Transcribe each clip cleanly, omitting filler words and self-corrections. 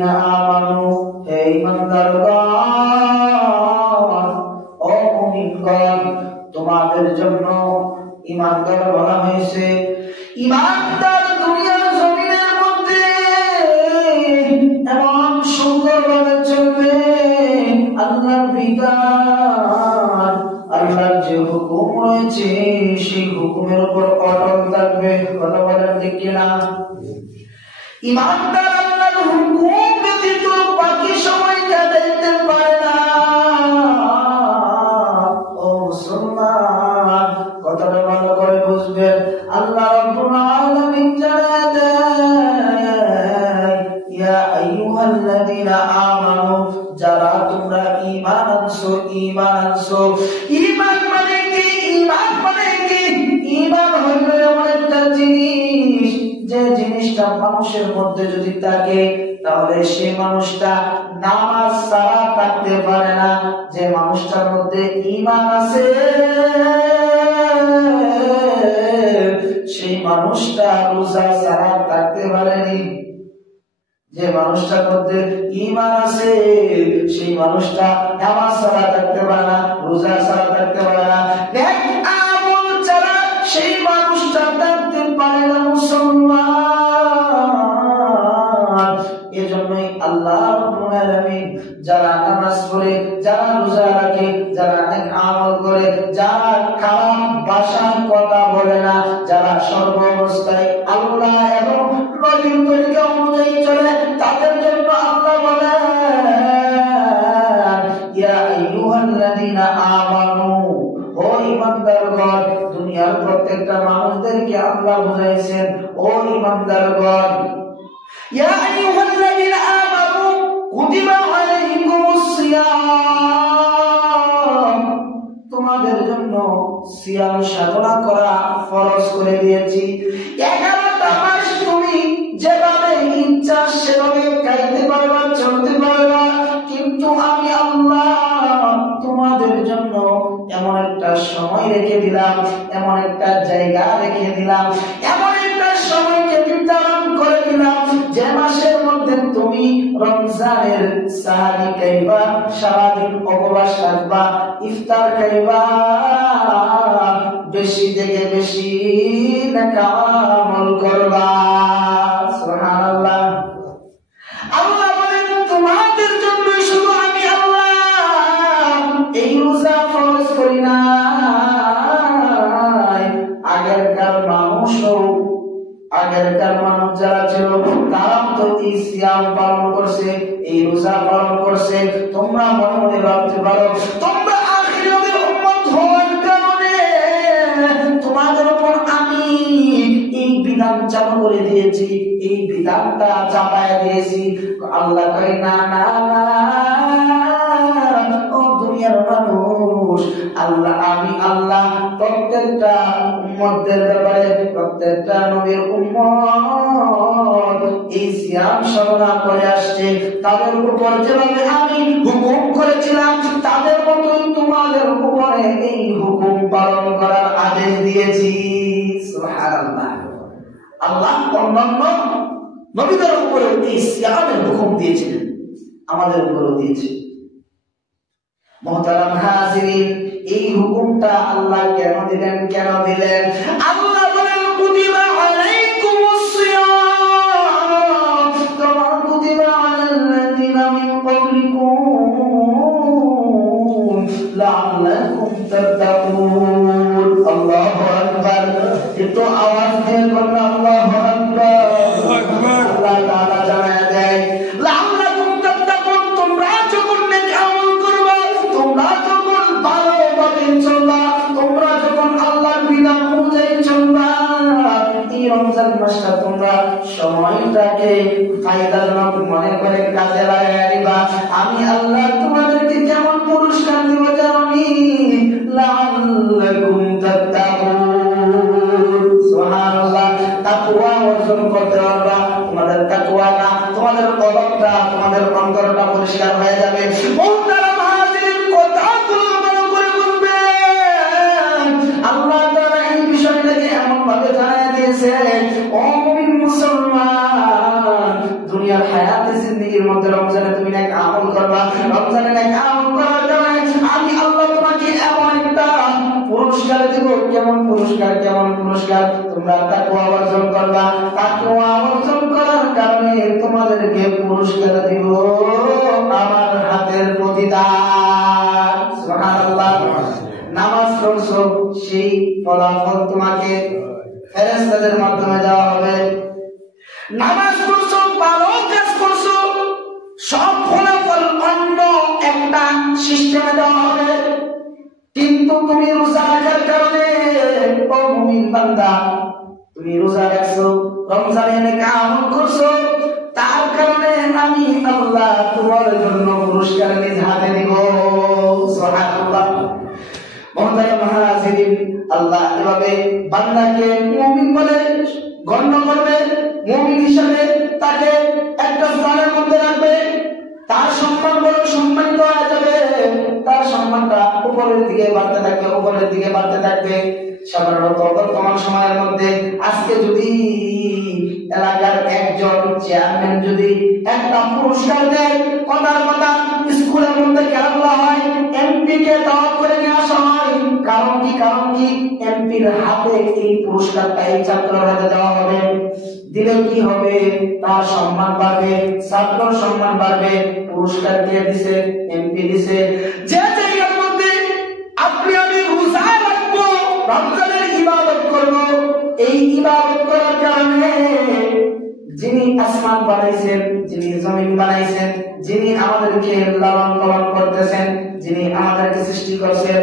আইয়ুহাল্লাযীনা আমানু, হে ঈমানদারগণ, ও মুমিনগণ, তোমাদের জন্য ঈমানদার বলা হয়েছে। ঈমানদার দুনিয়ার জমিনের মধ্যে এমন সুন্দরভাবে চলবে, আল্লাহর বিধান, আল্লাহর যে হুকুম রয়েছে সেই হুকুমের উপর অটল থাকবে। কথা বলেন ঠিক কিনা? ঈমানদার আল্লাহর হুকুম ব্যতীত বাকি সময় কাটাইতে পারে না। ও মুসলমান, কথাটা ভালো করে বুঝবেন। আল্লাহ রাব্বুল আলামিন জানায় দেয়, ইয়া আইয়ুহাল্লাযীনা আমানু, যারা তোমরা ঈমান আনছো, ঈমান আনছো। ঈমান মানে কি? ঈমান মানে কি? ঈমান হলো এমন একটা জিনিস, যে জিনিসটা মানুষের মধ্যে যদি থাকে তাহলে সে মানুষটা নামাজ ছাড়া থাকতে পারে না। যে মানুষটার মধ্যে ঈমান আছে সেই মানুষটা রোজা ছাড়া থাকতে পারেনি। যে মানুষটার মধ্যে ঈমান আছে সেই মানুষটা নামাজ ছাড়া থাকতে পারে না, রোজা ছাড়া থাকতে পারে না, নেক আমল ছাড়া সেই মানুষটা থাকতে পারে না। মুসলমান, এজন্যই আল্লাহ রাব্বুল আলামিন যারা নামাজ পড়ে, যারা রোজা রাখে, যারা নেক আমল করে, যারা খারাপ ভাষায় কথা বলে না, যারা সর্ব অবস্থায় আল্লাহ এবং নবীর তরিকা অনুযায়ী চলে, তাদের জন্য আল্লাহ বলেন, ইয়া আইয়ুহাল্লাযীনা আমানু, ও ঈমানদারগণ। দুনিয়ার প্রত্যেকটা মানুষদেরকে আল্লাহ বুঝাইছেন, ও ঈমানদারগণ, ইয়া আইয়ুহাল্লাযীনা আমানু কুতিবা আলাইকুমুস সিয়াম, তোমাদের জন্য সিয়াম সাধনা করা ফরজ করে দিয়েছি। 11টা মাস তুমি যেভাবে ইচ্ছা সেভাবে খাইতে পারবা, চলতে পারবা, কিন্তু আমি আল্লাহ তোমাদের জন্য এমন একটা সময় রেখে দিলাম, এমন একটা জায়গা রেখে দিলাম, এমন একটা সময়কে নির্ধারণ করে দিলাম, যে মাসের মধ্যে তুমি রমজানের সাহারি খাইবা, সারাদিন উপবাস রাখবা, ইফতার খাইবা, বেশি থেকে বেশি নেক আমল করবা। সুবহানাল্লাহ। আল্লাহ বলেন, তোমাদের জন্য শুধু আমি আল্লাহ এই রোজা ফরজ করি না। আগেরকার মানুষ যারা ছিল তারা তো এই সিয়াম পালন করছে, এই রোজা পালন করছে। তোমরা মনে মনে ভাবতে পারো, তোমরা আখিরাতের উম্মত হওয়ার কারণে তোমাদের উপর আমি এই বিধান চালু করে দিয়েছি, এই বিধানটা চাপায় দিয়েছি। আল্লাহ কয়, না না না, ও দুনিয়ার মানুষ, আমি আল্লাহ প্রত্যেকটা উম্মতের ব্যাপারে, প্রত্যেকটা নবীর উম্মত এই সিয়াম সাধনা করে আসছে, তাদের উপর যেভাবে আমি হুকুম করেছিলাম তাদের মতোই তোমাদের উপরে এই হুকুম পালন করার আদেশ দিয়েছি। সুবহানাল্লাহ। আল্লাহ অন্যান্য নবীদের উপরে এই সিয়ামের হুকুম দিয়েছিলেন, আমাদের উপরেও দিয়েছে। মুহতারাম হাজিরিন, এই হুকুমটা আল্লাহ কেন দিলেন? আল্লাহ বলেন, কুতিবা আলাইকুমুস সিয়াম কামা কুতিবা আলাল্লাযীনা মিন ক্বাবলিকুম লাআল্লাকুম তাত্তাকুন। আল্লাহু আকবার। একটু আওয়াজ দিয়ে বলুন আল্লাহু আকবার। আল্লাহ তাআলা জানায় দেয়, লাআল্লাকুম তাত্তাকুন, তোমরা যখন নেক আমল করবা, তোমরা যখন ভালোভাবে চলবা, তোমরা যখন আল্লাহর বিধান অনুযায়ী চলবা, এই রমজান মাসটা তোমরা সময়টাকে ফায়দাজনক মনে করে কাজে লাগাইয়া দিবা। আমি আল্লাহ তোমাদেরকে কেমন পুরস্কার দিব জানি? লাআল্লাকুম তাত্তাকুন। সুবহানাল্লাহ। তাকওয়া অর্জন করতে পারবা, তোমাদের তাকওয়া না, তোমাদের কলবটা, তোমাদের অন্তরটা পরিষ্কার হয়ে যাবে। মুহতারাম হাজিরিন, কথাগুলো ভালো করে বুঝবেন। আল্লাহ তাআলা এই বিষয়টাকে এমন ভাবে জানায় দিয়েছে, ও মুমিন মুসলমান, দুনিয়ার হায়াতে জিন্দেগির মধ্যে কেমন পুরস্কার, কেমন পুরস্কার? তোমরা তাকওয়া অর্জন করবা, তাকওয়া অর্জন করার কারণে তোমাদেরকে পুরস্কার দিব আমার হাতের প্রতিদান। সুবহানাল্লাহ। নামাজ পড়ছো, সেই ফলাফল তোমাকে ফেরেশতাদের মাধ্যমে দেওয়া হবে। নামাজ পড়ছো, ভালো কাজ করছো, সব ফলাফল অন্য একটা সিস্টেমে দেওয়া হবে। কিন্তু তুমি রোজা রাখার কারণে, ও মুমিন বান্দা, তুমি রোজা রাখছো, রমজানে নেক আমল করছো, তার কারণে আমি আল্লাহ তোমার জন্য পুরস্কার নিজ হাতে দিব। সুবহানাল্লাহ। মুহতারাম হাজিরিন, আল্লাহ এভাবে বান্দাকে মুমিন বলে গণ্য করবে, মুমিন হিসাবে তাকে একটা স্থানের মধ্যে রাখবে, তার সম্মান বড় সম্মানিত হয়ে যাবে, তার সম্মানটা উপরের দিকে বাড়তে থাকবে, উপরের দিকে বাড়তে থাকবে। সাধারণত বর্তমান সময়ের মধ্যে আজকে যদি এলাকার একজন চেয়ারম্যান যদি একটা পুরস্কার দেয়, কথার কথা স্কুলের মধ্যে খেলাধুলা হয়, এমপি কে দাওয়াত করে নিয়ে আসা হয়, কারণ কি? কারণ কি? এমপির হাতে এই পুরস্কারটা এই ছাত্রের হাতে দেওয়া হবে। দিলে কি হবে? তার সম্মান বাড়বে, ছাত্রর সম্মান বাড়বে। পুরস্কার কে দিছে? এমপি দিছে। যে জায়গার মধ্যে আপনি আমি রোজা রাখবো, রমজানের ইবাদত করব, এই ইবাদত করার কারণে যিনি আসমান বানাইছেন, যিনি জমিন বানাইছেন, যিনি আমাদেরকে লালন পালন করতেছেন, যিনি আমাদেরকে সৃষ্টি করছেন,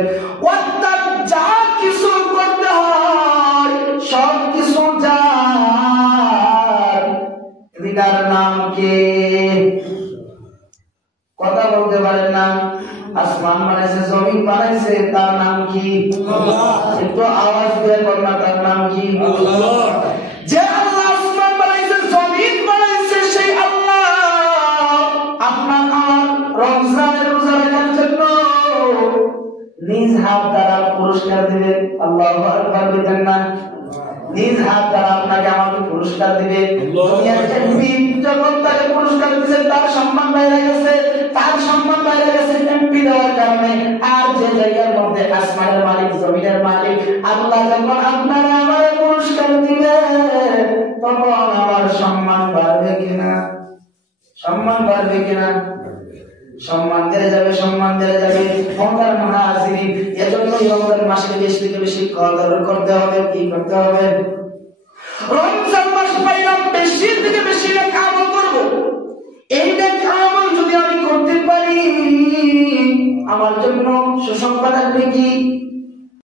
অর্থাৎ যা কিছু করতে হয় সব কিছু যার, এটার নাম কে? কথা বলতে পারেন না? আসমান বানাইছে, জমিন বানাইছে, তার নাম কি? আল্লাহ। একটু আওয়াজ দিয়ে বলনা, তার নাম কি? আল্লাহ। যে আল্লাহ আসমান বানাইছে, জমিন বানাইছে, সেই আল্লাহ আপনার আমার রমজানের রোজা রাখার জন্য নিজ হাত দ্বারা পুরস্কার দিবে। আল্লাহু আকবার বলেন না? নিজ হাত দ্বারা আপনাকে আমাকে পুরস্কার দিবে। দুনিয়ার এমপি যখন তাকে পুরস্কার দিয়েছে, তার সম্মান বাইরে গেছে, তার সম্মান বাইরে গেছে এমপি দেওয়ার কারণে। আর যে জায়গার মধ্যে আসমানের মালিক, জমিনের মালিক আল্লাহ যখন আপনারা আমার পুরস্কার দিবে, তখন আমার সম্মান বাড়বে কিনা? সম্মান বাড়বে কিনা? সম্মান বেড়ে যাবে, সম্মান বেড়ে যাবে। মুহতারাম হাজিরিন, এজন্যই রমজান মাসে বেশি থেকে বেশি কদর করতে হবে। কি করতে হবে? রমজান মাস পাইলাম, বেশি থেকে বেশি নেক আমল করব। এই নেক আমল যদি আমি করতে পারি, আমার জন্য সুসংবাদ থাকবে কি?